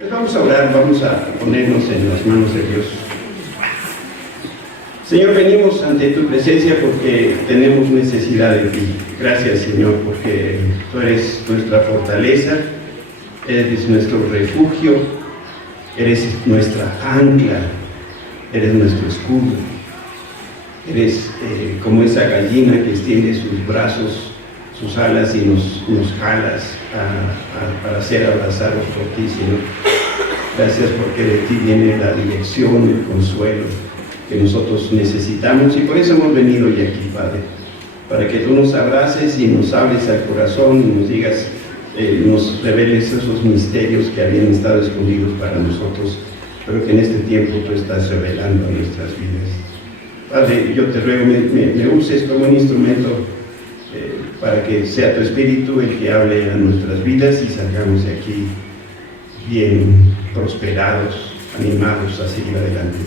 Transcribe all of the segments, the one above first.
Pues vamos a orar, vamos a ponernos en las manos de Dios. Señor, venimos ante tu presencia porque tenemos necesidad de ti. Gracias, Señor, porque tú eres nuestra fortaleza, eres nuestro refugio, eres nuestra ancla, eres nuestro escudo. Eres como esa gallina que extiende sus brazos, sus alas y nos jalas para ser abrazados por ti, Señor. Gracias porque de ti viene la dirección, el consuelo que nosotros necesitamos, y por eso hemos venido hoy aquí, Padre, para que tú nos abraces y nos hables al corazón y nos digas, nos reveles esos misterios que habían estado escondidos para nosotros, pero que en este tiempo tú estás revelando a nuestras vidas. Padre, yo te ruego, me uses como un instrumento para que sea tu Espíritu el que hable a nuestras vidas y salgamos de aquí bien prosperados, animados a seguir adelante.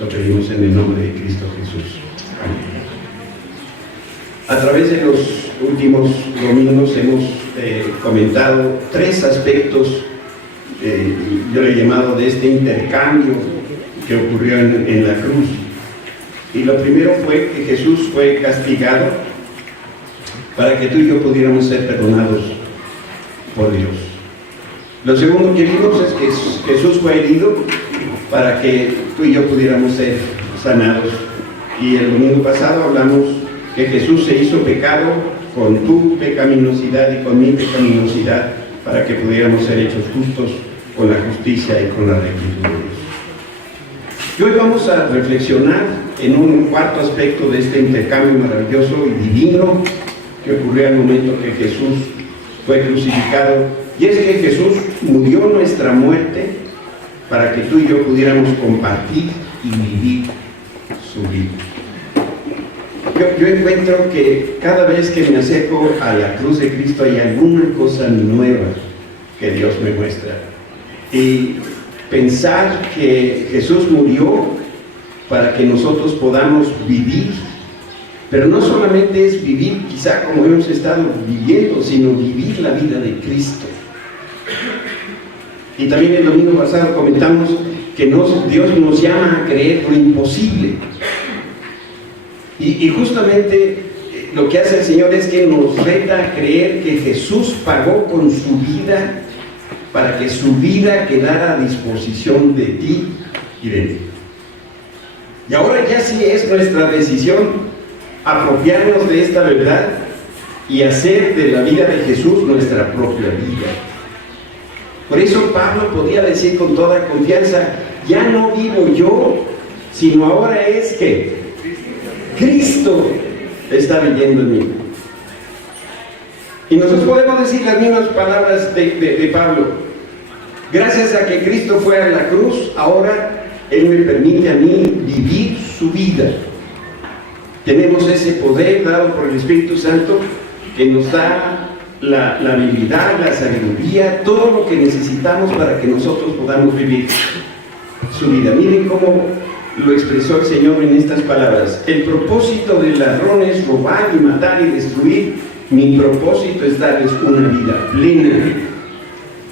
Lo pedimos en el nombre de Cristo Jesús. Amén. A través de los últimos domingos hemos comentado tres aspectos, yo le he llamado de este intercambio que ocurrió en la cruz. Y lo primero fue que Jesús fue castigado para que tú y yo pudiéramos ser perdonados por Dios. Lo segundo que vimos es que Jesús fue herido para que tú y yo pudiéramos ser sanados. Y el domingo pasado hablamos que Jesús se hizo pecado con tu pecaminosidad y con mi pecaminosidad para que pudiéramos ser hechos justos con la justicia y con la rectitud de Dios. Y hoy vamos a reflexionar en un cuarto aspecto de este intercambio maravilloso y divino que ocurrió al momento que Jesús fue crucificado, y es que Jesús murió nuestra muerte para que tú y yo pudiéramos compartir y vivir su vida. Yo encuentro que cada vez que me acerco a la cruz de Cristo hay alguna cosa nueva que Dios me muestra. Y pensar que Jesús murió para que nosotros podamos vivir, pero no solamente es vivir quizá como hemos estado viviendo, sino vivir la vida de Cristo. Y también el domingo pasado comentamos que Dios nos llama a creer lo imposible. Y justamente lo que hace el Señor es que nos reta a creer que Jesús pagó con su vida para que su vida quedara a disposición de ti y de mí. Y ahora ya sí es nuestra decisión apropiarnos de esta verdad y hacer de la vida de Jesús nuestra propia vida. Por eso Pablo podía decir con toda confianza, ya no vivo yo, sino ahora es que Cristo está viviendo en mí. Y nosotros podemos decir las mismas palabras de Pablo. Gracias a que Cristo fue a la cruz, ahora Él me permite a mí vivir su vida. Tenemos ese poder dado por el Espíritu Santo que nos da la habilidad, la sabiduría, todo lo que necesitamos para que nosotros podamos vivir su vida. Miren cómo lo expresó el Señor en estas palabras: el propósito del ladrón es robar y matar y destruir. Mi propósito es darles una vida plena,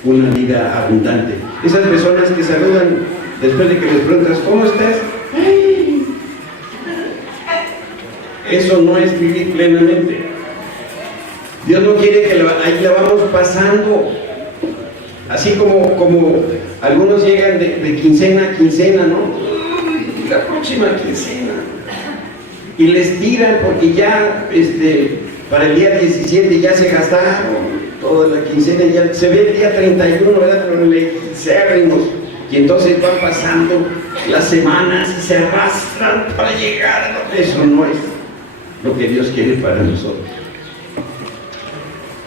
una vida abundante. Esas personas que saludan después de que les preguntas ¿cómo estás? ¡Ay! Eso no es vivir plenamente. Dios no quiere que ahí la vamos pasando, así como algunos llegan de quincena a quincena, ¿no? La próxima quincena, y les tiran porque ya para el día 17 ya se gastaron toda la quincena, ya se ve el día 31, ¿verdad? Pero le cerremos, y entonces van pasando las semanas y se arrastran para llegar. Eso no es lo que Dios quiere para nosotros.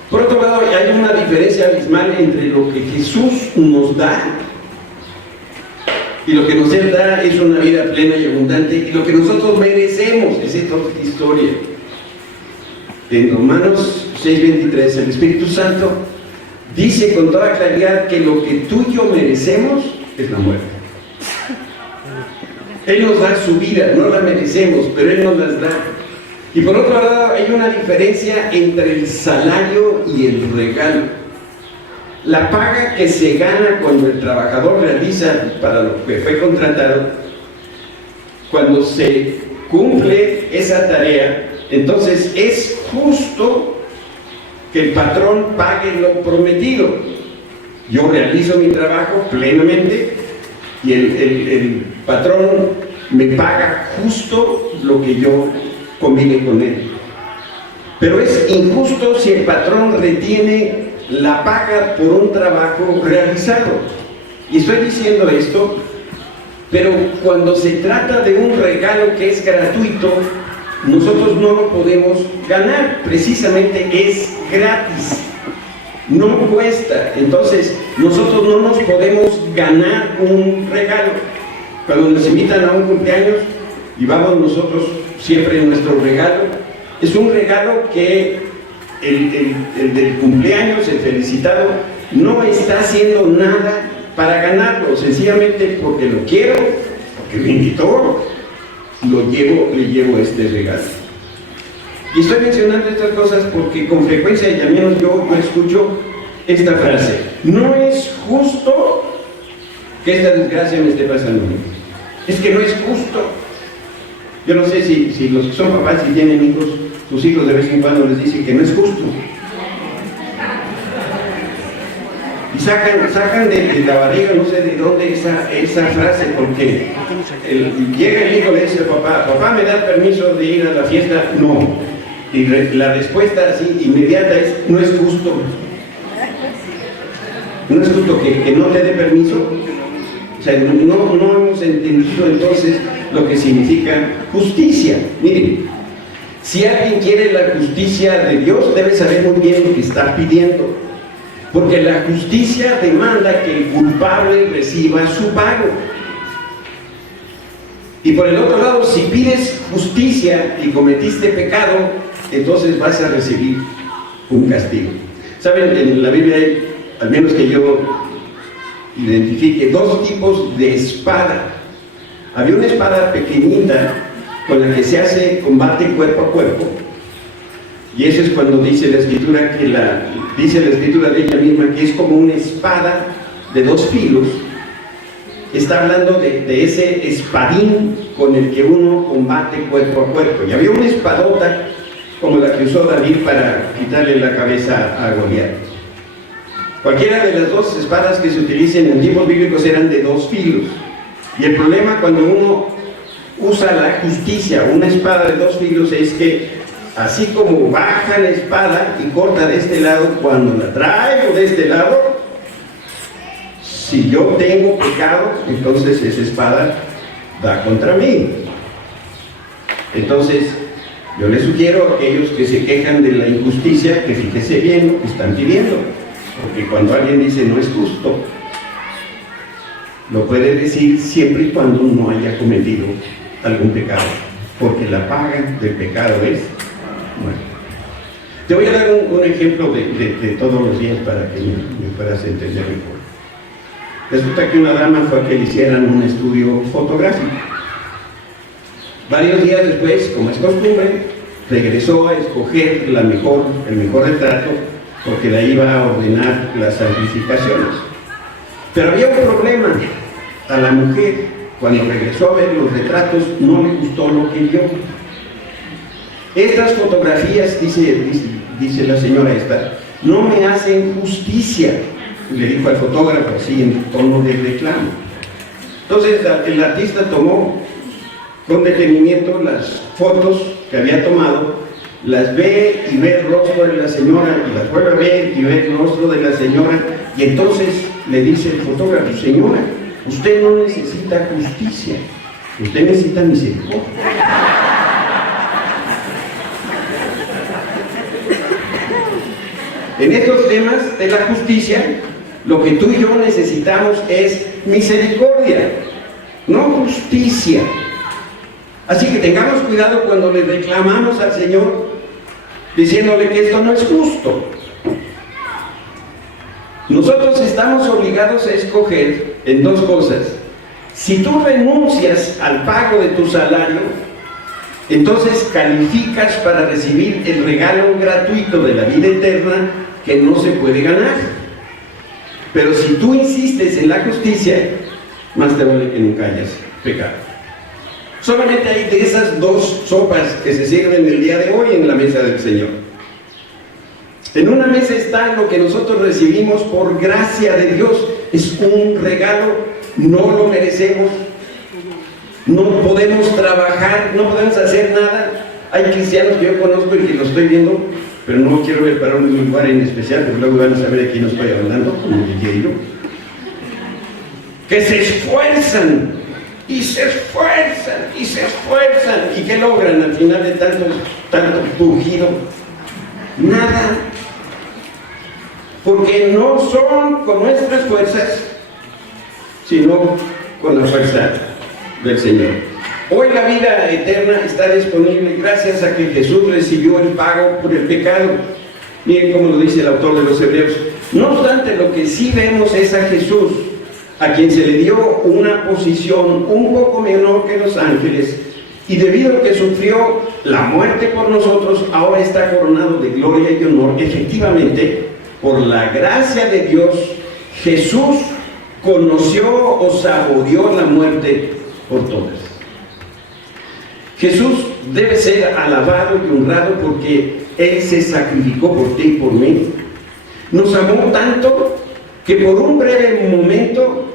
Por otro lado, hay una diferencia abismal entre lo que Jesús nos da, y lo que nos da es una vida plena y abundante, y lo que nosotros merecemos es otra historia. En Romanos 6:23, el Espíritu Santo dice con toda claridad que lo que tú y yo merecemos es la muerte. Él nos da su vida, no la merecemos, pero Él nos las da. Y por otro lado, hay una diferencia entre el salario y el regalo. la paga que se gana cuando el trabajador realiza para lo que fue contratado, cuando se cumple esa tarea, entonces es justo que el patrón pague lo prometido. Yo realizo mi trabajo plenamente y el patrón me paga justo lo que yo combine con él. Pero es injusto si el patrón retiene la paga por un trabajo realizado. Y estoy diciendo esto, pero cuando se trata de un regalo que es gratuito, nosotros no lo podemos ganar, precisamente es gratis, no cuesta. Entonces nosotros no nos podemos ganar un regalo. Cuando nos invitan a un cumpleaños y vamos nosotros siempre en nuestro regalo, es un regalo que el del cumpleaños, el felicitado, no está haciendo nada para ganarlo, sencillamente porque lo quiero, porque me invitó, le llevo este regalo. Y estoy mencionando estas cosas porque con frecuencia, y al menos yo escucho esta frase: no es justo que esta desgracia me esté pasando a mí. Es que no es justo. Yo no sé si los que son papás y tienen hijos, sus hijos de vez en cuando les dicen que no es justo. Y sacan de la barriga, no sé de dónde esa frase, porque llega el hijo y le dice: papá, ¿me da permiso de ir a la fiesta? No. Y la respuesta así inmediata es: no es justo. No es justo que no te dé permiso. O sea, no hemos entendido entonces lo que significa justicia. Miren, si alguien quiere la justicia de Dios, debe saber muy bien lo que está pidiendo. Porque la justicia demanda que el culpable reciba su pago. Y por el otro lado, si pides justicia y cometiste pecado, entonces vas a recibir un castigo. Saben, en la Biblia hay, al menos que yo identifique, dos tipos de espada. Había una espada pequeñita con la que se hace combate cuerpo a cuerpo. Y eso es cuando dice la escritura de ella misma que es como una espada de dos filos. Está hablando de ese espadín con el que uno combate cuerpo a cuerpo. Y había una espadota como la que usó David para quitarle la cabeza a Goliat. Cualquiera de las dos espadas que se utilicen en tiempos bíblicos eran de dos filos. Y el problema cuando uno usa la justicia, una espada de dos filos, es que así como baja la espada y corta de este lado, cuando la traigo de este lado, si yo tengo pecado, entonces esa espada da contra mí. Entonces, yo les sugiero a aquellos que se quejan de la injusticia que fíjese bien lo que están pidiendo. Porque cuando alguien dice no es justo, lo puede decir siempre y cuando no haya cometido algún pecado. Porque la paga del pecado es muerte. Te voy a dar un ejemplo de todos los días para que me puedas entender mejor. Resulta que una dama fue a que le hicieran un estudio fotográfico. Varios días después, como es costumbre, regresó a escoger el mejor retrato, porque de ahí iba a ordenar las santificaciones. Pero había un problema. A la mujer, cuando regresó a ver los retratos, no le gustó lo que vio. Estas fotografías, dice la señora esta, no me hacen justicia, le dijo al fotógrafo así en tono de reclamo. Entonces el artista tomó con detenimiento las fotos que había tomado, las ve y ve el rostro de la señora, y las vuelve a ver y ve el rostro de la señora, y entonces le dice el fotógrafo: señora, usted no necesita justicia, usted necesita misericordia. En estos temas de la justicia, lo que tú y yo necesitamos es misericordia, no justicia. Así que tengamos cuidado cuando le reclamamos al Señor diciéndole que esto no es justo. Nosotros estamos obligados a escoger en dos cosas. Si tú renuncias al pago de tu salario, entonces calificas para recibir el regalo gratuito de la vida eterna que no se puede ganar. Pero si tú insistes en la justicia, más te vale que nunca hayas pecado. Solamente hay de esas dos sopas que se sirven el día de hoy en la mesa del Señor. En una mesa está lo que nosotros recibimos por gracia de Dios. Es un regalo, no lo merecemos. No podemos trabajar, no podemos hacer nada. Hay cristianos que yo conozco y que lo estoy viendo, pero no quiero ver para un lugar en especial, porque luego van a saber de quién estoy hablando, como que quiero. Que se esfuerzan, y se esfuerzan, y se esfuerzan, y ¿qué logran al final de tanto pujido? Nada. Porque no son con nuestras fuerzas, sino con la fuerza del Señor. Hoy la vida eterna está disponible gracias a que Jesús recibió el pago por el pecado. Miren cómo lo dice el autor de los Hebreos. No obstante, lo que sí vemos es a Jesús, a quien se le dio una posición un poco menor que los ángeles, y debido a que sufrió la muerte por nosotros, ahora está coronado de gloria y de honor. Efectivamente, por la gracia de Dios, Jesús conoció o saboreó la muerte por todas. Jesús debe ser alabado y honrado porque Él se sacrificó por ti y por mí. Nos amó tanto que por un breve momento,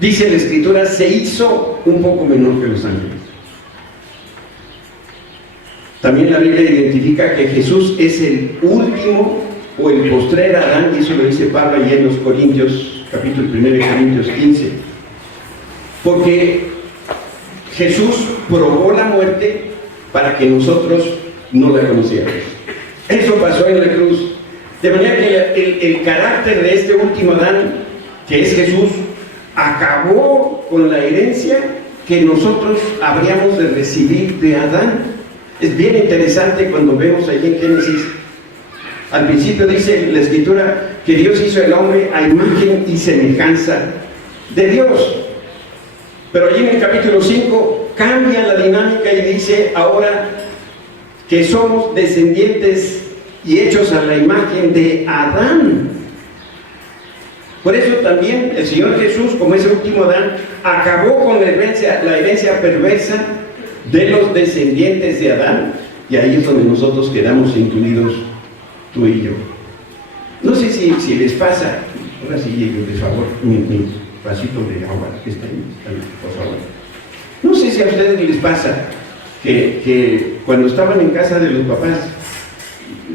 dice la Escritura, se hizo un poco menor que los ángeles. También la Biblia identifica que Jesús es el último o el postrer Adán, y eso lo dice Pablo allí en los Corintios, capítulo 1 de Corintios 15. Porque Jesús probó la muerte para que nosotros no la conociéramos. Eso pasó en la cruz. De manera que el carácter de este último Adán, que es Jesús, acabó con la herencia que nosotros habríamos de recibir de Adán. Es bien interesante cuando vemos allí en Génesis. Al principio dice la Escritura que Dios hizo al hombre a imagen y semejanza de Dios. Pero allí en el capítulo 5 cambia la dinámica y dice ahora que somos descendientes y hechos a la imagen de Adán. Por eso también el Señor Jesús, como ese último Adán, acabó con la herencia perversa de los descendientes de Adán, y ahí es donde nosotros quedamos incluidos, tú y yo. No sé si les pasa, ahora sí, de favor, mi vasito de agua que está ahí, por favor. No sé si a ustedes les pasa que cuando estaban en casa de los papás,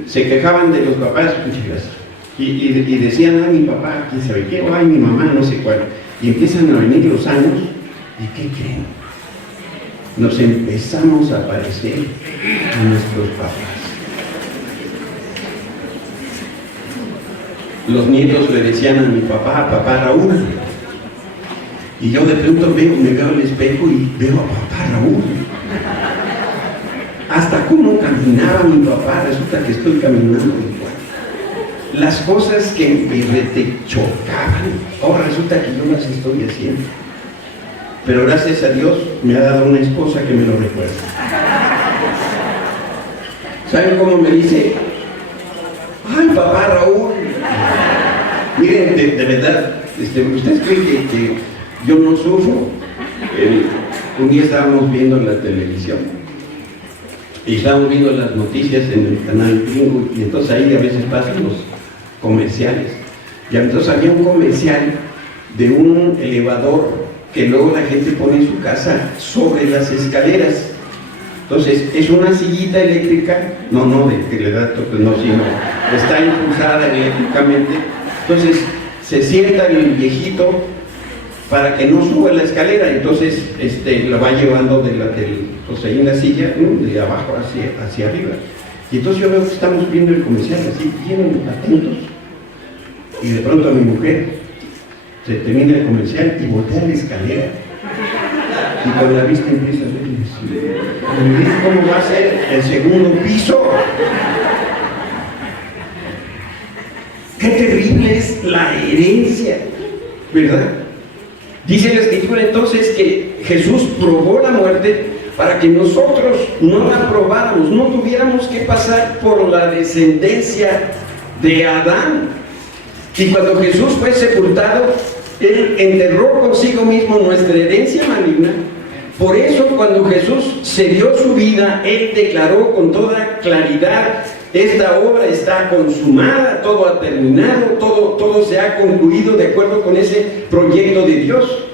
se quejaban de los papás, y decían, mi papá, quién sabe qué, o mi mamá, no sé cuál, y empiezan a venir los años, ¿y qué creen? Nos empezamos a parecer a nuestros papás. Los nietos le decían a mi papá Raúl, y yo de pronto me veo al espejo y veo a papá Raúl. Hasta cómo caminaba mi papá, resulta que estoy caminando igual. Las cosas que te chocaban, ahora resulta que yo las estoy haciendo. Pero gracias a Dios me ha dado una esposa que me lo recuerda. ¿Saben cómo me dice? ¡Ay, papá Raúl! Miren, de verdad, ¿ustedes creen que yo no sufro? Un día estábamos viendo la televisión y estábamos viendo las noticias en el canal Gringo, y entonces ahí a veces pasan los comerciales. Y entonces había un comercial de un elevador que luego la gente pone en su casa sobre las escaleras. Entonces es una sillita eléctrica, no de que le da toque, no, sino está impulsada eléctricamente. Entonces se sienta el viejito para que no suba la escalera, entonces lo va llevando pues ahí en la silla, de abajo hacia arriba. Y entonces yo veo que estamos viendo el comercial así, bien atentos, y de pronto a mi mujer se termina el comercial y voltea la escalera, y con la vista empieza a ver cómo va a ser el segundo piso. Qué terrible es la herencia, ¿verdad? Dice la Escritura entonces que Jesús probó la muerte para que nosotros no la probáramos, no tuviéramos que pasar por la descendencia de Adán. Y cuando Jesús fue sepultado, Él enterró consigo mismo nuestra herencia maligna. Por eso cuando Jesús se dio su vida, Él declaró con toda claridad: esta obra está consumada, todo ha terminado, todo se ha concluido de acuerdo con ese proyecto de Dios.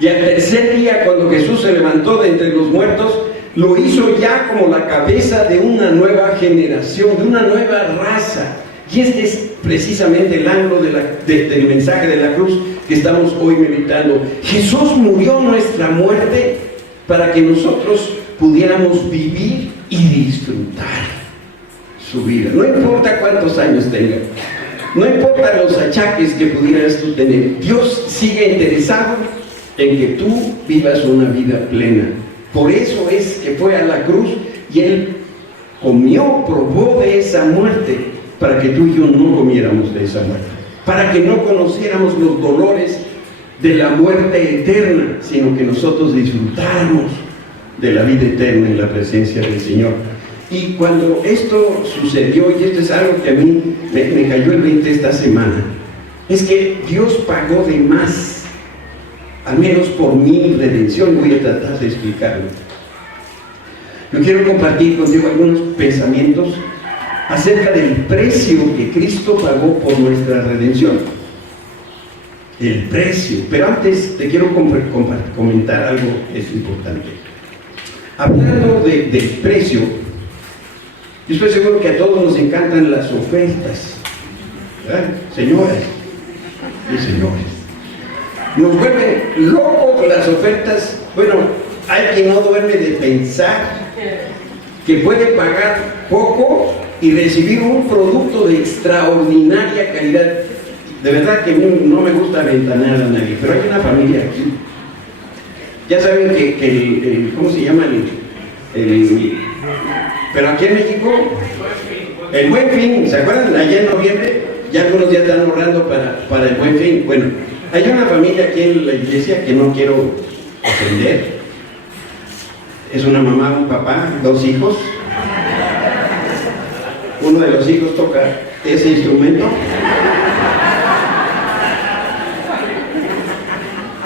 Y al tercer día, cuando Jesús se levantó de entre los muertos, lo hizo ya como la cabeza de una nueva generación, de una nueva raza. Y este es precisamente el ángulo del mensaje de la cruz que estamos hoy meditando. Jesús murió nuestra muerte para que nosotros pudiéramos vivir y disfrutar su vida. No importa cuántos años tenga, no importa los achaques que pudieras tú tener, Dios sigue interesado en que tú vivas una vida plena. Por eso es que fue a la cruz y Él comió, probó de esa muerte, para que tú y yo no comiéramos de esa muerte, para que no conociéramos los dolores de la muerte eterna, sino que nosotros disfrutáramos de la vida eterna en la presencia del Señor. Y cuando esto sucedió, y esto es algo que a mí me cayó el 20 esta semana, es que Dios pagó de más, al menos por mi redención. Voy a tratar de explicarlo. Yo quiero compartir contigo algunos pensamientos acerca del precio que Cristo pagó por nuestra redención. El precio. Pero antes te quiero comentar algo que es importante. Hablando del precio, yo estoy seguro que a todos nos encantan las ofertas, ¿verdad? Señores y señores, nos vuelven locos las ofertas. Bueno, hay quien no duerme de pensar que puede pagar poco y recibir un producto de extraordinaria calidad. De verdad que a mí no me gusta ventanear a nadie, pero hay una familia aquí. Ya saben que ¿cómo se llama? Pero aquí en México, el Buen Fin, ¿se acuerdan? Allá en noviembre, ya algunos ya están ahorrando para el Buen Fin. Bueno, hay una familia aquí en la iglesia que no quiero ofender. Es una mamá, un papá, 2 hijos. Uno de los hijos toca ese instrumento.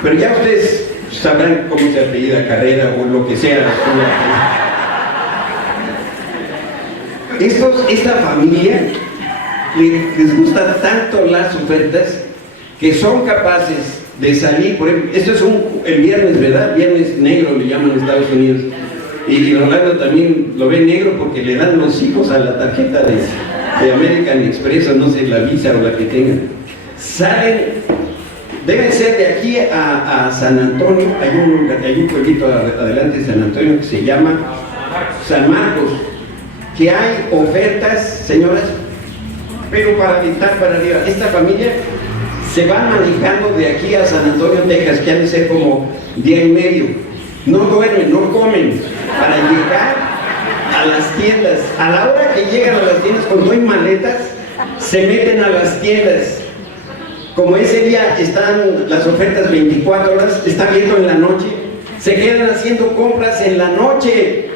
Pero ya ustedes sabrán cómo se apellida Carrera o lo que sea. Esta familia les gusta tanto las ofertas que son capaces de salir. Por ejemplo, esto es el viernes, ¿verdad? Viernes negro le llaman en Estados Unidos. Y Rolando también lo ve negro porque le dan los hijos a la tarjeta de American Express, o no sé, la Visa o la que tengan. Salen, deben ser de aquí a San Antonio. Hay un pueblito adelante de San Antonio que se llama San Marcos, que hay ofertas, señoras, pero para aventar para arriba. Esta familia se van manejando de aquí a San Antonio, Texas, que han de ser como día y medio. No duermen, no comen, para llegar a las tiendas. A la hora que llegan a las tiendas con 2 maletas, se meten a las tiendas. Como ese día están las ofertas 24 horas, está abierto en la noche, se quedan haciendo compras en la noche.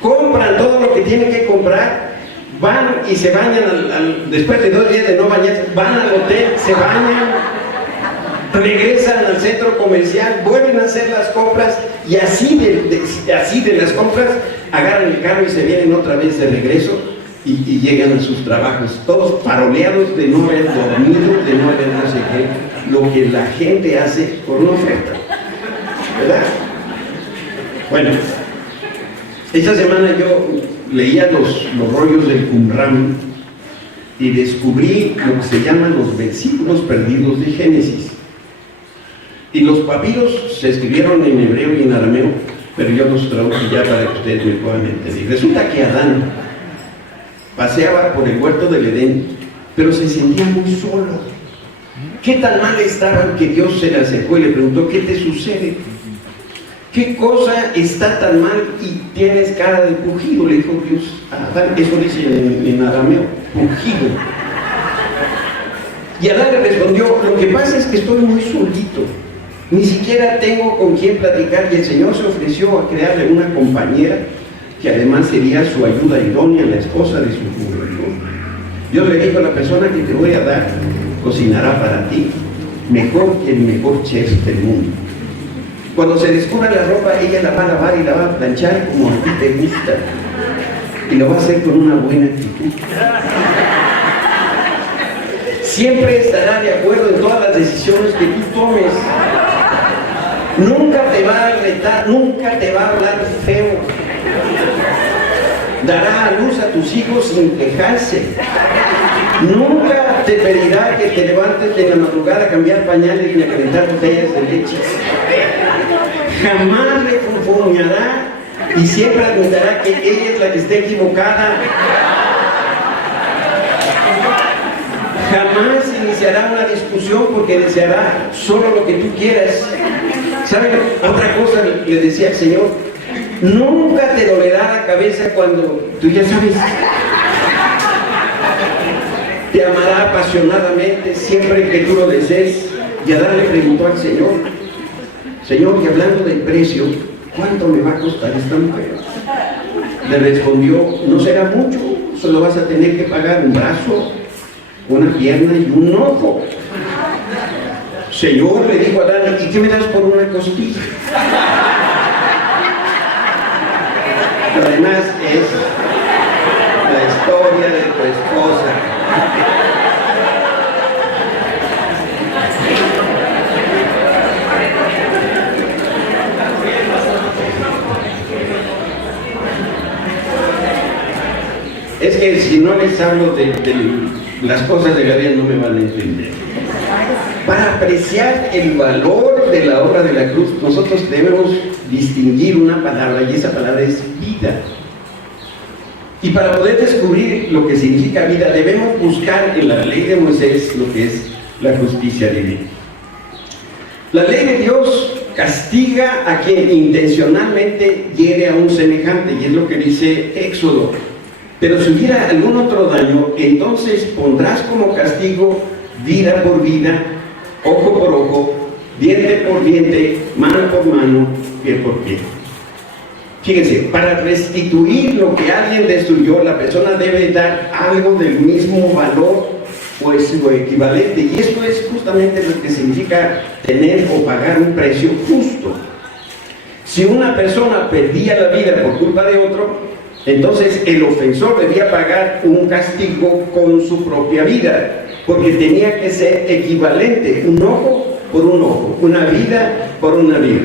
Compran todo lo que tienen que comprar, van y se bañan después de 2 días de no bañarse, van al hotel, se bañan, regresan al centro comercial, vuelven a hacer las compras y así de las compras agarran el carro y se vienen otra vez de regreso y llegan a sus trabajos, todos paroleados de no haber dormido, de no haber no sé qué, lo que la gente hace por una oferta, ¿verdad? Bueno, esta semana yo leía los rollos del Qumran y descubrí lo que se llaman los versículos perdidos de Génesis. Y los papiros se escribieron en hebreo y en arameo, pero yo los traduje ya para que ustedes me puedan entender. Resulta que Adán paseaba por el huerto del Edén, pero se sentía muy solo. ¿Qué tan mal estaba que Dios se le acercó y le preguntó: ¿qué te sucede? ¿Qué cosa está tan mal y tienes cara de pujido? Le dijo Dios a Adán. Eso dice en arameo, pujido. Y Adán le respondió: lo que pasa es que estoy muy solito, ni siquiera tengo con quién platicar. Y el Señor se ofreció a crearle una compañera que además sería su ayuda idónea, la esposa de su juventud. Dios le dijo: la persona que te voy a dar cocinará para ti mejor que el mejor chef del mundo. Cuando se descubra la ropa, ella la va a lavar y la va a planchar como a ti te gusta, y lo va a hacer con una buena actitud. Siempre estará de acuerdo en todas las decisiones que tú tomes. Nunca te va a retar, nunca te va a hablar feo. Dará a luz a tus hijos sin quejarse. Nunca te pedirá que te levantes de la madrugada a cambiar pañales y a calentar botellas de leche. Jamás le conformará y siempre admitirá que ella es la que está equivocada. Jamás iniciará una discusión porque deseará solo lo que tú quieras. ¿Saben? Otra cosa le decía al Señor: nunca te dolerá la cabeza cuando tú ya sabes. Te amará apasionadamente siempre que tú lo desees. Y Adán le preguntó al Señor: Señor, y hablando del precio, ¿cuánto me va a costar esta mujer? Le respondió: no será mucho, solo vas a tener que pagar un brazo, una pierna y un ojo. Señor, le dijo a Adán: ¿y qué me das por una costilla? Lo demás es la historia de tu esposa. Es que si no les hablo de las cosas de la vida, no me van a entender. Para apreciar el valor de la obra de la cruz, nosotros debemos distinguir una palabra, y esa palabra es vida. Y para poder descubrir lo que significa vida, debemos buscar en la ley de Moisés lo que es la justicia divina. La ley de Dios castiga a quien intencionalmente hiere a un semejante, y es lo que dice Éxodo. Pero si hubiera algún otro daño, entonces pondrás como castigo vida por vida, ojo por ojo, diente por diente, mano por mano, pie por pie. Fíjense, para restituir lo que alguien destruyó, la persona debe dar algo del mismo valor o su equivalente. Y esto es justamente lo que significa tener o pagar un precio justo. Si una persona perdía la vida por culpa de otro, entonces el ofensor debía pagar un castigo con su propia vida, porque tenía que ser equivalente, un ojo por un ojo, una vida por una vida.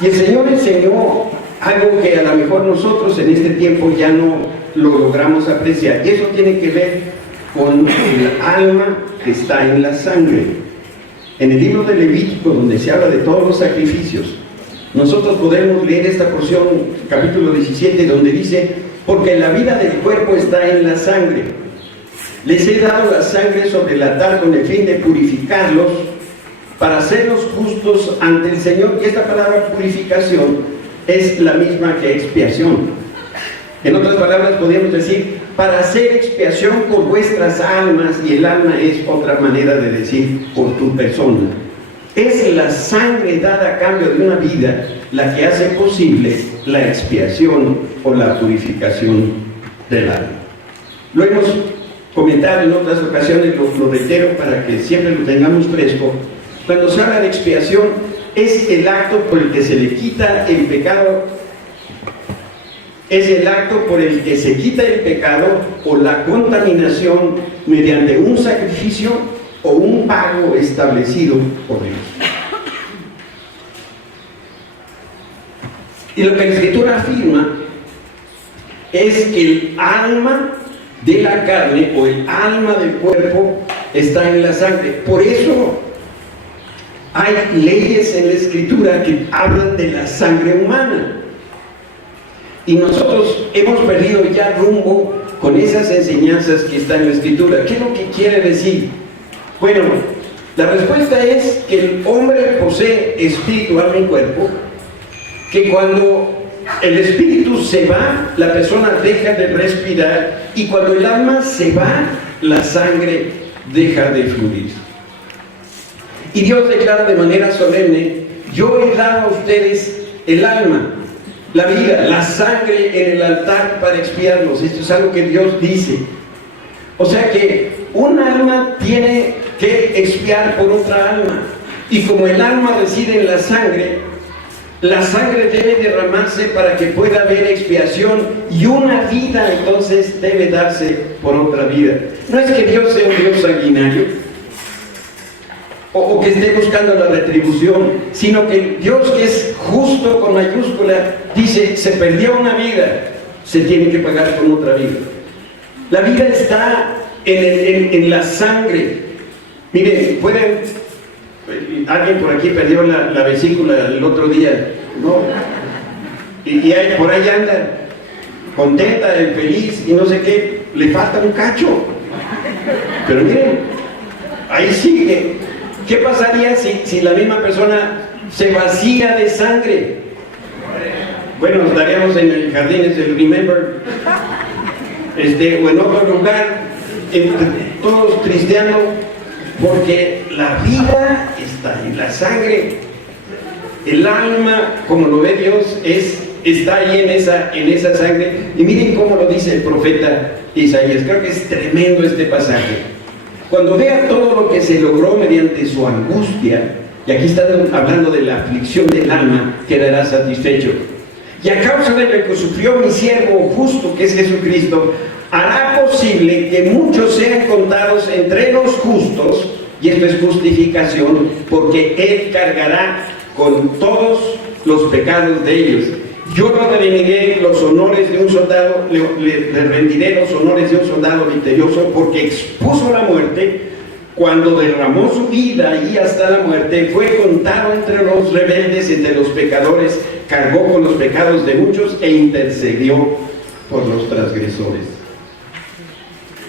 Y el Señor enseñó algo que a lo mejor nosotros en este tiempo ya no lo logramos apreciar, y eso tiene que ver con el alma que está en la sangre. En el libro de Levítico, donde se habla de todos los sacrificios, nosotros podemos leer esta porción, capítulo 17, donde dice: porque la vida del cuerpo está en la sangre. Les he dado la sangre sobre el altar con el fin de purificarlos, para hacerlos justos ante el Señor. Y esta palabra purificación es la misma que expiación. En otras palabras, podríamos decir, para hacer expiación por vuestras almas, y el alma es otra manera de decir por tu persona. Es la sangre dada a cambio de una vida la que hace posible la expiación o la purificación del alma. Lo hemos comentado en otras ocasiones, lo reitero para que siempre lo tengamos fresco. Cuando se habla de expiación, es el acto por el que se le quita el pecado, es el acto por el que se quita el pecado o la contaminación mediante un sacrificio o un pago establecido por Dios. Y lo que la Escritura afirma es que el alma de la carne o el alma del cuerpo está en la sangre. Por eso hay leyes en la Escritura que hablan de la sangre humana. Y nosotros hemos perdido ya rumbo con esas enseñanzas que están en la Escritura. ¿Qué es lo que quiere decir? Bueno, la respuesta es que el hombre posee espíritu, alma y cuerpo, que cuando el espíritu se va, la persona deja de respirar, y cuando el alma se va, la sangre deja de fluir. Y Dios declara de manera solemne: yo he dado a ustedes el alma, la vida, la sangre en el altar para expiarlos. Esto es algo que Dios dice. O sea que un alma tiene que expiar por otra alma. Y como el alma reside en la sangre debe derramarse para que pueda haber expiación, y una vida entonces debe darse por otra vida. No es que Dios sea un Dios sanguinario o que esté buscando la retribución, sino que Dios, que es justo con mayúscula, dice: se perdió una vida, se tiene que pagar con otra vida. La vida está en la sangre. Miren, alguien por aquí perdió la vesícula el otro día, ¿no? Y por ahí anda contenta, feliz y no sé qué, le falta un cacho. Pero miren, ahí sigue. ¿Qué pasaría si la misma persona se vacía de sangre? Bueno, estaríamos en el Jardines del Remember, o en otro lugar, todos tristeando, porque la vida está en la sangre. El alma, como lo ve Dios, está ahí en esa sangre. Y miren cómo lo dice el profeta Isaías. Creo que es tremendo este pasaje. Cuando vea todo lo que se logró mediante su angustia, y aquí está hablando de la aflicción del alma, quedará satisfecho. Y a causa de lo que sufrió mi siervo justo, que es Jesucristo, hará posible que muchos sean contados entre los justos, y esto es justificación, porque Él cargará con todos los pecados de ellos. Yo no redimiré los honores de un soldado, le rendiré los honores de un soldado victorioso, porque expuso la muerte, cuando derramó su vida y hasta la muerte, fue contado entre los rebeldes, entre los pecadores, cargó con los pecados de muchos e intercedió por los transgresores.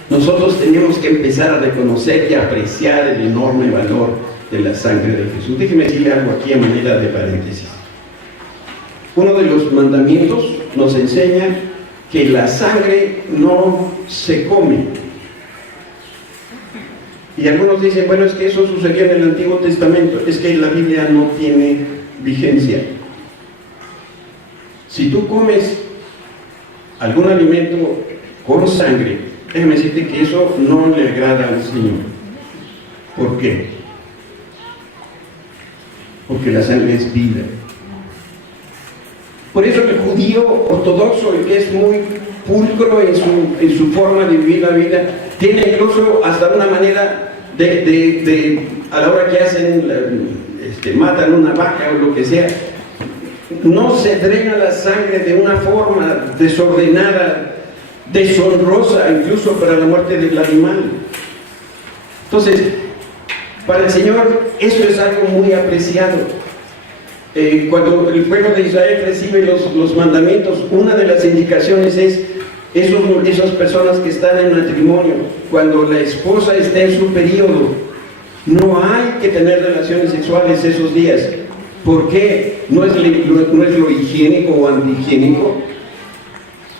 Nosotros tenemos que empezar a reconocer y apreciar el enorme valor de la sangre de Jesús. Déjeme decirle algo aquí a manera de paréntesis. Uno de los mandamientos nos enseña que la sangre no se come. Y algunos dicen: bueno, es que eso sucedía en el Antiguo Testamento. Es que la Biblia no tiene vigencia. Si tú comes algún alimento con sangre, déjame decirte que eso no le agrada al Señor. ¿Por qué? Porque la sangre es vida. Por eso el judío ortodoxo, el que es muy pulcro en su forma de vivir la vida, tiene incluso hasta una manera a la hora que hacen, matan una vaca o lo que sea, no se drena la sangre de una forma desordenada, deshonrosa, incluso para la muerte del animal. Entonces, para el Señor eso es algo muy apreciado. Cuando el pueblo de Israel recibe los mandamientos, una de las indicaciones es esas personas que están en matrimonio, cuando la esposa está en su periodo, no hay que tener relaciones sexuales esos días. ¿Por qué? No es lo higiénico o antihigiénico.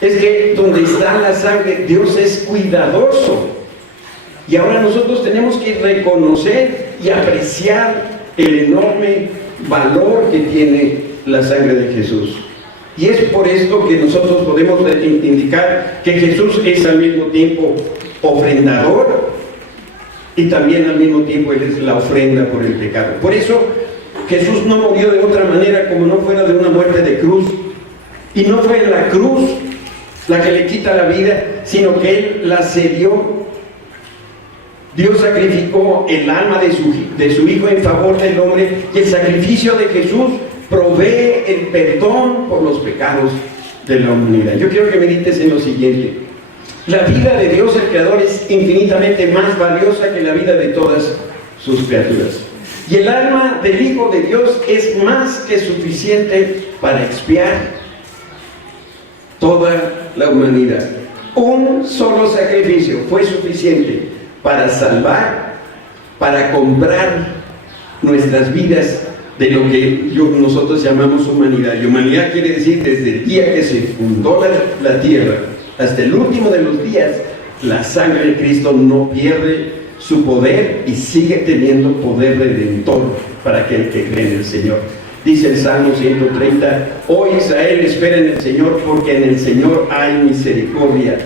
Es que donde está la sangre, Dios es cuidadoso. Y ahora nosotros tenemos que reconocer y apreciar el enorme valor que tiene la sangre de Jesús. Y es por esto que nosotros podemos indicar que Jesús es al mismo tiempo ofrendador y también al mismo tiempo Él es la ofrenda por el pecado. Por eso Jesús no murió de otra manera como no fuera de una muerte de cruz. Y no fue la cruz la que le quita la vida, sino que Él la cedió. Dios sacrificó el alma de su Hijo en favor del hombre, y el sacrificio de Jesús provee el perdón por los pecados de la humanidad. Yo quiero que medites en lo siguiente: la vida de Dios el Creador es infinitamente más valiosa que la vida de todas sus criaturas, y el alma del Hijo de Dios es más que suficiente para expiar toda la humanidad. Un solo sacrificio fue suficiente para salvar, para comprar nuestras vidas de lo que nosotros llamamos humanidad. Y humanidad quiere decir desde el día que se fundó la tierra hasta el último de los días. La sangre de Cristo no pierde su poder y sigue teniendo poder redentor para aquel que cree en el Señor. Dice el Salmo 130: oh Israel, espera en el Señor, porque en el Señor hay misericordia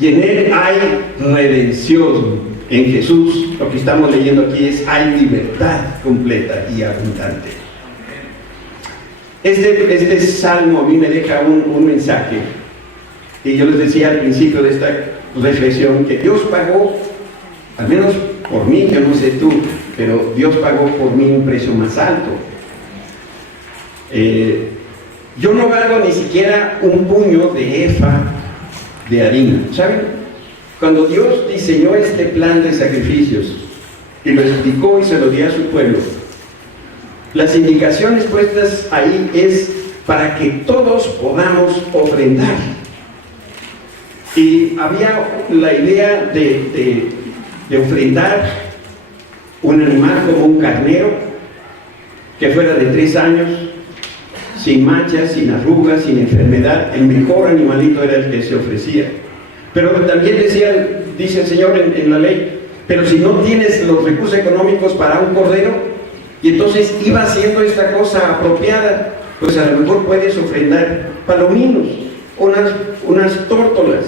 y en Él hay redención. En Jesús, lo que estamos leyendo aquí es: hay libertad completa y abundante. Este salmo a mí me deja un mensaje, y yo les decía al principio de esta reflexión que Dios pagó, al menos por mí, yo no sé tú, pero Dios pagó por mí un precio más alto. Yo no valgo ni siquiera un puño de efa de harina, ¿saben? Cuando Dios diseñó este plan de sacrificios y lo explicó y se lo dio a su pueblo, las indicaciones puestas ahí es para que todos podamos ofrendar. Y había la idea de ofrendar un animal como un carnero, que fuera de 3 años, sin manchas, sin arrugas, sin enfermedad. El mejor animalito era el que se ofrecía. Pero también dice el Señor en la ley: pero si no tienes los recursos económicos para un cordero, y entonces iba haciendo esta cosa apropiada, pues a lo mejor puedes ofrendar palominos, unas tórtolas.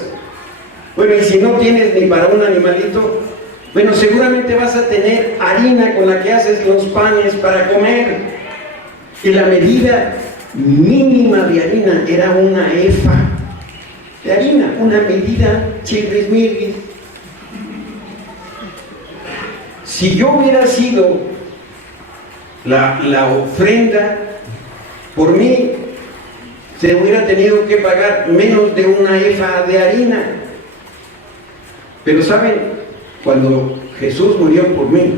Bueno, y si no tienes ni para un animalito, bueno, seguramente vas a tener harina con la que haces los panes para comer. Y la medida mínima de harina era una efa de harina, una medida chirrismirris. Si yo hubiera sido la ofrenda, por mí se hubiera tenido que pagar menos de una efa de harina. Pero saben, cuando Jesús murió por mí,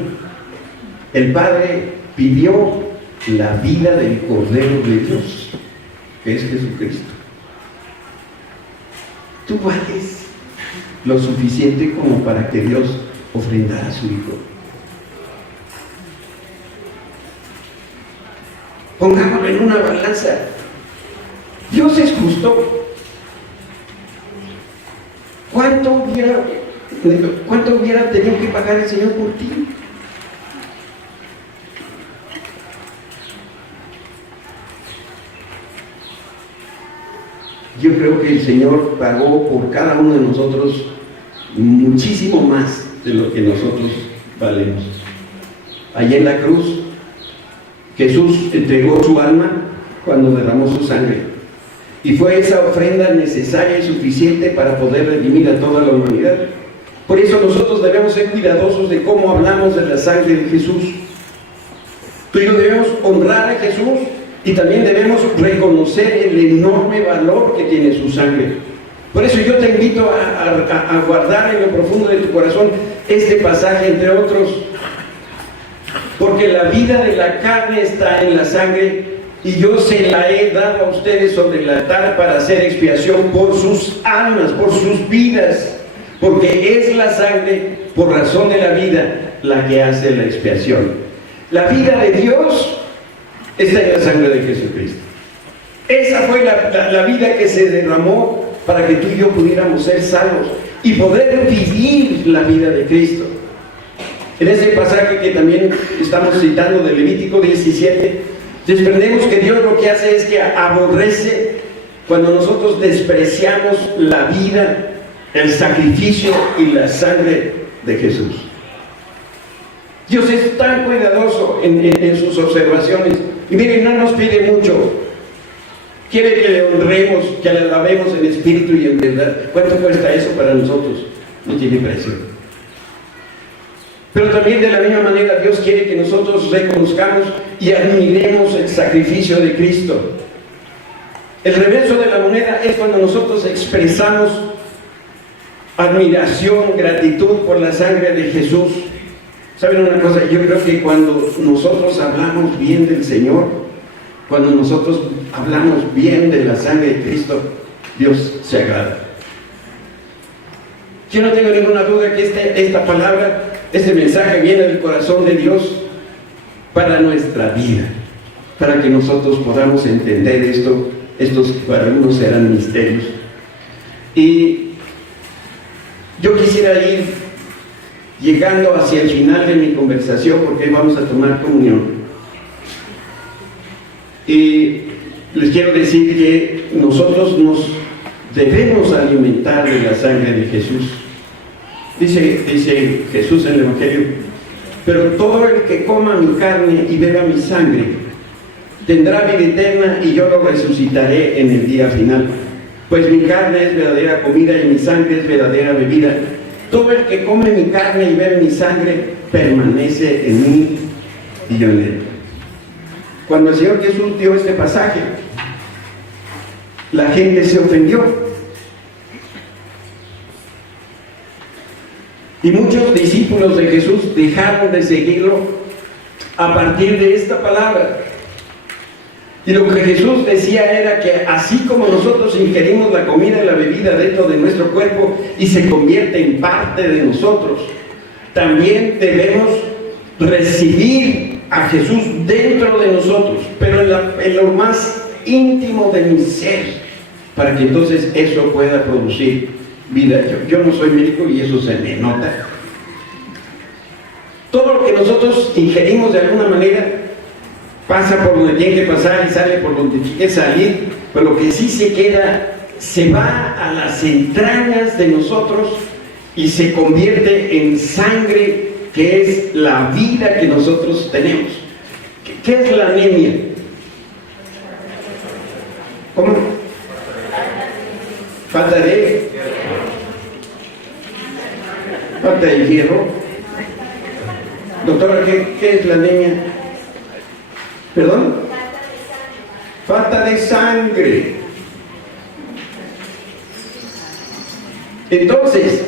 el Padre pidió la vida del Cordero de Dios, que es Jesucristo. Tú vales lo suficiente como para que Dios ofrendara a su Hijo. Pongámoslo en una balanza. Dios es justo. ¿Cuánto hubiera tenido que pagar el Señor por ti? Yo creo que el Señor pagó por cada uno de nosotros muchísimo más de lo que nosotros valemos. Allí en la cruz, Jesús entregó su alma cuando derramó su sangre, y fue esa ofrenda necesaria y suficiente para poder redimir a toda la humanidad. Por eso nosotros debemos ser cuidadosos de cómo hablamos de la sangre de Jesús. Tú y yo debemos honrar a Jesús, y también debemos reconocer el enorme valor que tiene su sangre. Por eso yo te invito a guardar en lo profundo de tu corazón este pasaje, entre otros, porque la vida de la carne está en la sangre, y yo se la he dado a ustedes sobre el altar para hacer expiación por sus almas, por sus vidas, porque es la sangre, por razón de la vida, la que hace la expiación. La vida de Dios está en la sangre de Jesucristo. Esa fue la vida que se derramó para que tú y yo pudiéramos ser salvos y poder vivir la vida de Cristo. En ese pasaje que también estamos citando de Levítico 17, desprendemos que Dios lo que hace es que aborrece cuando nosotros despreciamos la vida, el sacrificio y la sangre de Jesús. Dios es tan cuidadoso en sus observaciones. Y miren, no nos pide mucho. Quiere que le honremos, que le alabemos en espíritu y en verdad. ¿Cuánto cuesta eso para nosotros? No tiene precio. Pero también de la misma manera Dios quiere que nosotros reconozcamos y admiremos el sacrificio de Cristo. El reverso de la moneda es cuando nosotros expresamos admiración, gratitud por la sangre de Jesús. ¿Saben una cosa? Yo creo que cuando nosotros hablamos bien del Señor, cuando nosotros hablamos bien de la sangre de Cristo, Dios se agrada. Yo no tengo ninguna duda que esta palabra, este mensaje viene del corazón de Dios para nuestra vida, para que nosotros podamos entender esto. Estos para algunos serán misterios. Y yo quisiera ir llegando hacia el final de mi conversación, porque vamos a tomar comunión. Y les quiero decir que nosotros debemos alimentar de la sangre de Jesús. Dice Jesús en el Evangelio: pero todo el que coma mi carne y beba mi sangre tendrá vida eterna, y yo lo resucitaré en el día final. Pues mi carne es verdadera comida y mi sangre es verdadera bebida. Todo el que come mi carne y bebe mi sangre permanece en mí y yo en él. Cuando el Señor Jesús dio este pasaje, la gente se ofendió. Y muchos discípulos de Jesús dejaron de seguirlo a partir de esta palabra. Y lo que Jesús decía era que así como nosotros ingerimos la comida y la bebida dentro de nuestro cuerpo y se convierte en parte de nosotros, también debemos recibir a Jesús dentro de nosotros, pero en lo más íntimo de mi ser, para que entonces eso pueda producir vida. Yo no soy médico y eso se me nota. Todo lo que nosotros ingerimos de alguna manera pasa por donde tiene que pasar y sale por donde tiene que salir, pero lo que sí se queda se va a las entrañas de nosotros y se convierte en sangre, que es la vida que nosotros tenemos. ¿Qué es la anemia? ¿Cómo? Falta de hierro. Doctora, ¿qué es la anemia? ¿Perdón? Falta de sangre. Entonces,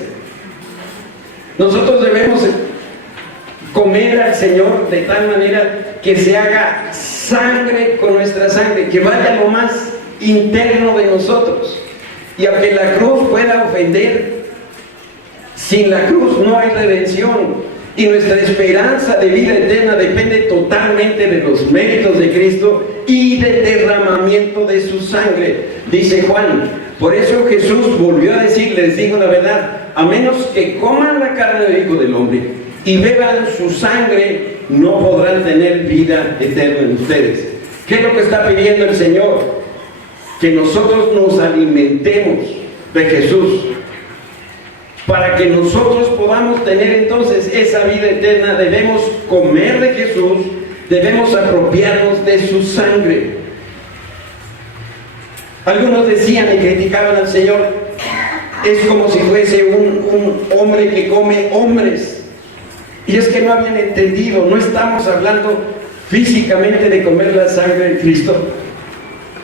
nosotros debemos comer al Señor de tal manera que se haga sangre con nuestra sangre, que vaya a lo más interno de nosotros. Y aunque la cruz pueda ofender, sin la cruz no hay redención. Y nuestra esperanza de vida eterna depende totalmente de los méritos de Cristo y del derramamiento de su sangre. Dice Juan: por eso Jesús volvió a decir, les digo la verdad, a menos que coman la carne del Hijo del Hombre y beban su sangre, no podrán tener vida eterna en ustedes. ¿Qué es lo que está pidiendo el Señor? Que nosotros nos alimentemos de Jesús, para que nosotros podamos tener entonces esa vida eterna. Debemos comer de Jesús, debemos apropiarnos de su sangre. Algunos decían y criticaban al Señor: es como si fuese un hombre que come hombres. Y es que no habían entendido. No estamos hablando físicamente de comer la sangre de Cristo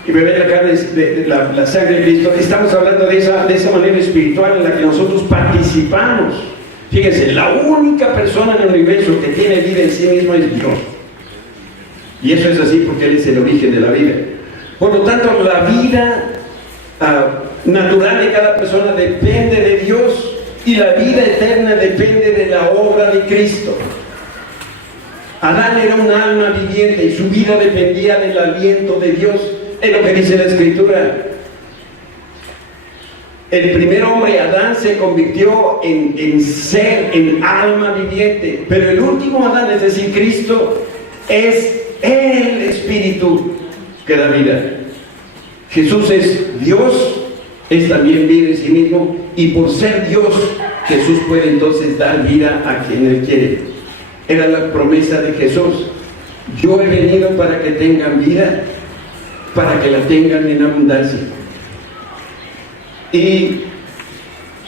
y beber la carne la sangre de Cristo. Estamos hablando de esa manera espiritual en la que nosotros participamos. Fíjense, la única persona en el universo que tiene vida en sí misma es Dios. Y eso es así porque Él es el origen de la vida. Por lo tanto, la vida natural de cada persona depende de Dios, y la vida eterna depende de la obra de Cristo. Adán era un alma viviente y su vida dependía del aliento de Dios. Es lo que dice la Escritura. El primer hombre, Adán, se convirtió en ser, en alma viviente. Pero el último Adán, es decir, Cristo, es el Espíritu que da vida. Jesús es Dios, es también vida en sí mismo, y por ser Dios, Jesús puede entonces dar vida a quien Él quiere. Era la promesa de Jesús: yo he venido para que tengan vida, para que la tengan en abundancia. Y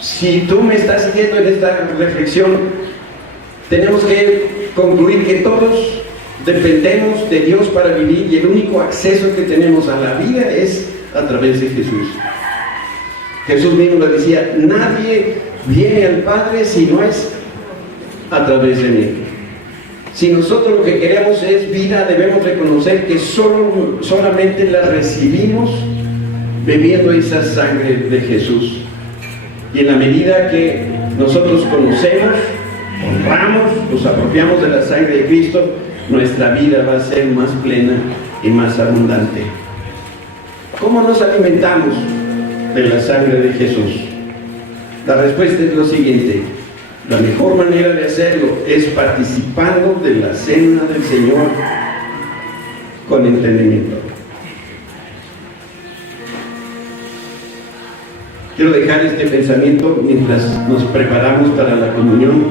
si tú me estás siguiendo en esta reflexión, tenemos que concluir que todos dependemos de Dios para vivir, y el único acceso que tenemos a la vida es a través de Jesús. Jesús mismo lo decía: nadie viene al Padre si no es a través de mí. Si nosotros lo que queremos es vida, debemos reconocer que solamente la recibimos bebiendo esa sangre de Jesús. Y en la medida que nosotros conocemos, honramos, nos apropiamos de la sangre de Cristo, nuestra vida va a ser más plena y más abundante. ¿Cómo nos alimentamos de la sangre de Jesús? La respuesta es lo siguiente: la mejor manera de hacerlo es participando de la cena del Señor con entendimiento. quiero dejar este pensamiento mientras nos preparamos para la comunión.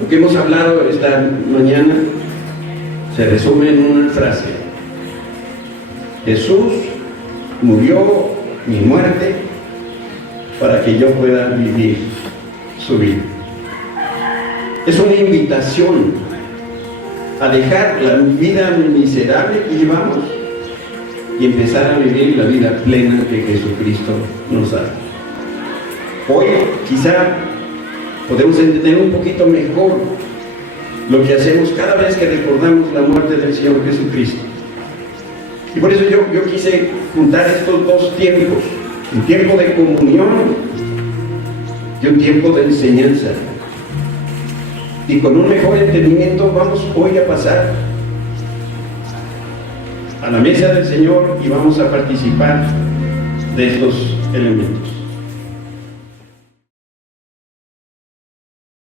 Lo que hemos hablado esta mañana se resume en una frase: Jesús murió mi muerte para que yo pueda vivir su vida. Es una invitación a dejar la vida miserable que llevamos y empezar a vivir la vida plena que Jesucristo nos da. Hoy quizá podemos entender un poquito mejor lo que hacemos cada vez que recordamos la muerte del Señor Jesucristo. Y por eso yo quise juntar estos dos tiempos, un tiempo de comunión y un tiempo de enseñanza. Y con un mejor entendimiento vamos hoy a pasar a la mesa del Señor y vamos a participar de estos elementos.